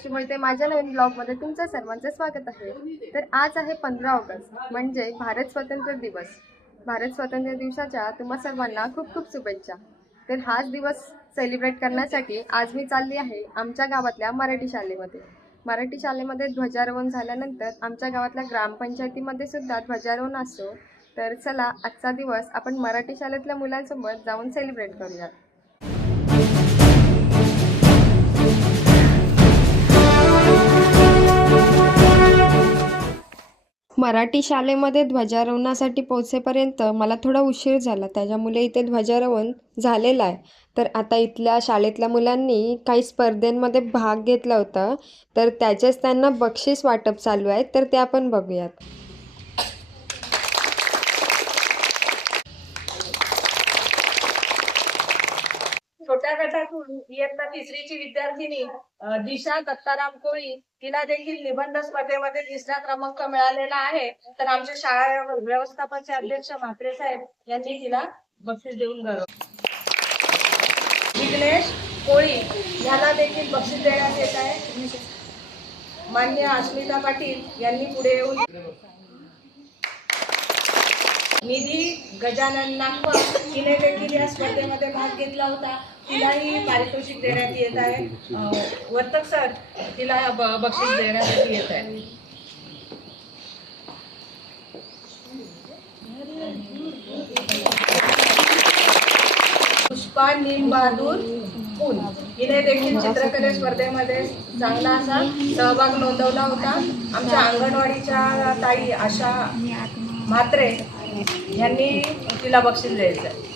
साक्षी मोहिते माझ्या नवीन ब्लॉगमध्ये तुमचं सर्वांचं स्वागत आहे. तर आज आहे पंधरा ऑगस्ट म्हणजे भारत स्वातंत्र्य दिवस. भारत स्वातंत्र्य दिवसाच्या तुम्हा सर्वांना खूप खूप शुभेच्छा. तर हाच दिवस सेलिब्रेट करण्यासाठी आज मी चालली आहे आमच्या गावातल्या मराठी शाळेमध्ये. मराठी शाळेमध्ये ध्वजारोहण झाल्यानंतर आमच्या गावातल्या ग्रामपंचायतीमध्ये सुद्धा ध्वजारोहण असतो तर चला आजचा दिवस आपण मराठी शाळेतल्या मुलांसोबत जाऊन सेलिब्रेट करूयात. मराठी शाळेमध्ये ध्वजारोहणासाठी पोहोचेपर्यंत मला थोडा उशीर झाला. त्याच्यामुळे इथे ध्वजारोहण झालेलं आहे. तर आता इथल्या शाळेतल्या मुलांनी काही स्पर्धेंमध्ये भाग घेतला होता. तर त्याचेच त्यांना बक्षीस वाटप चालू आहे. तर ते आपण बघूयात. तिसरीची विद्यार्थिनी दिशा दत्ताराम कोळी तिला देखील निबंध स्पर्धेमध्ये तिसरा क्रमांक मिळालेला आहे. तर आमच्या शाळा व्यवस्थापनचे अध्यक्ष म्हात्रे साहेब यांनी तिला बक्षीस देऊन गौरव विघ्नेश कोळी याला देखील बक्षीस देण्यात येत आहे. मान्य अस्मिता पाटील यांनी पुढे येऊन निधी गजानन नागपूर तिने देखील या स्पर्धेमध्ये भाग घेतला होता. तिलाही पारितोषिक देण्यात येत आहे. वर्तक सर तिला बक्षीस देण्यासाठी येत आहे. पुष्पा नीम बहादूर पुल हिने देखील चित्रकले स्पर्धेमध्ये चांगला असा सहभाग नोंदवला होता. आमच्या अंगणवाडीच्या ताई आशा म्हात्रे यांनी तिला बक्षीस द्यायचं आहे.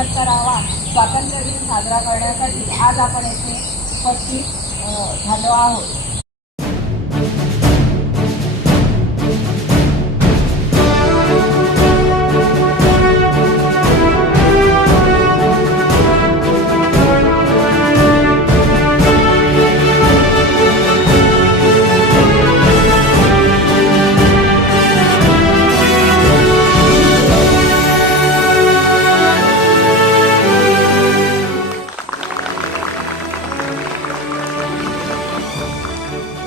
एकाहत्तरावा स्वातंत्र्य दिन साजरा करण्यासाठी आज आपण येथे उपस्थित झालो आहोत.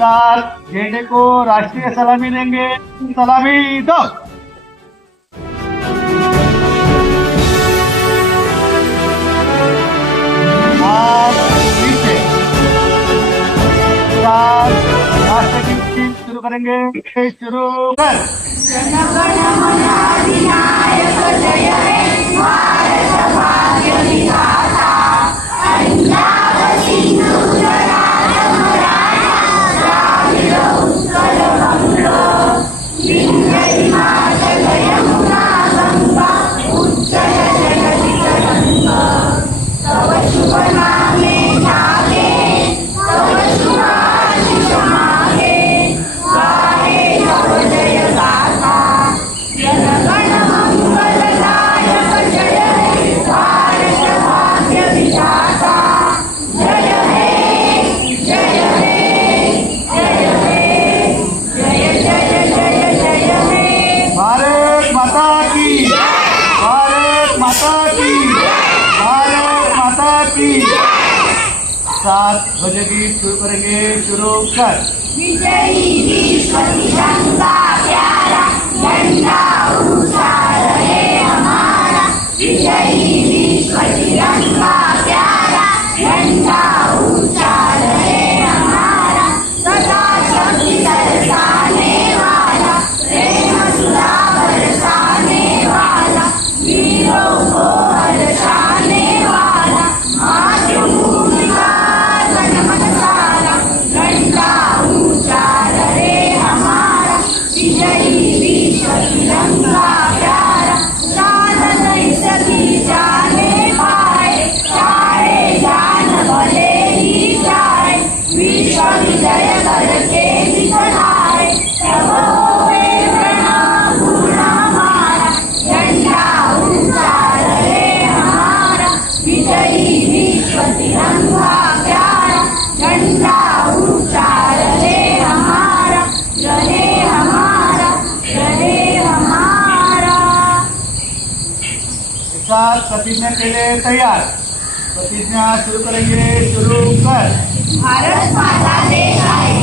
साल झंडे को राष्ट्रीय सलामी देंगे। सलामी दो। शुरू करेंगे। शुरू कर। साथ ध्वजगीत शुरू करेंगे शुरू कर साथ प्रतिज्ञा के लिए तैयार. प्रतिज्ञा शुरू करेंगे शुरू कर. भारत माता देश आहे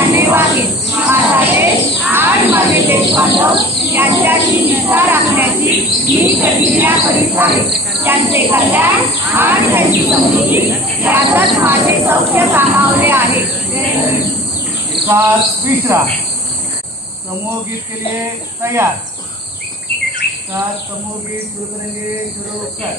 वागेन माझा देश आणि माझे देश बांधव यांच्याशी निष्ठा राखण्याची मी प्रतिज्ञा करीत आहे. त्यांचे कल्याण आणि त्यांची समृद्धी. यातच माझे सौख्य सामावले आहे. तीसरा समूह गीत के लिए तैयार. साथ समूह गीत शुरू करेंगे शुरू कर.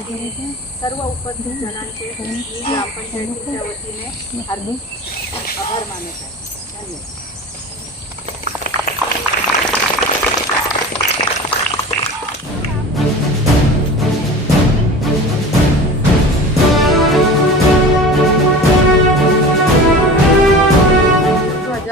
सर्व उपस्थित जणांचे ग्रामपंचायतीच्या वतीने हार्दिक आभार मानत आहे. धन्यवाद.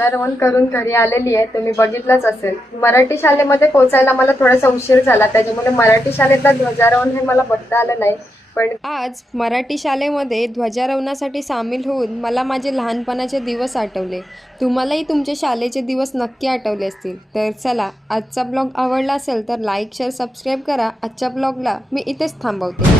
ध्वजा ध्वजारोहण करून घरी आलेली आहे तुम्ही बघितलंच असेल. मराठी शाळेमध्ये पोहोचायला मला थोडासा उशीर झाला त्याच्यामुळे मराठी शाळेतलं ध्वजारोहण हे मला बघता आलं नाही. पण आज मराठी शाळेमध्ये ध्वजारोहणासाठी सामील होऊन मला माझे लहानपणाचे दिवस आठवले. तुम्हालाही तुमचे शाळेचे दिवस नक्की आठवले असतील. तर चला आजचा ब्लॉग आवडला असेल तर लाईक शेअर सबस्क्राईब करा. आजच्या ब्लॉगला मी इथेच थांबवते.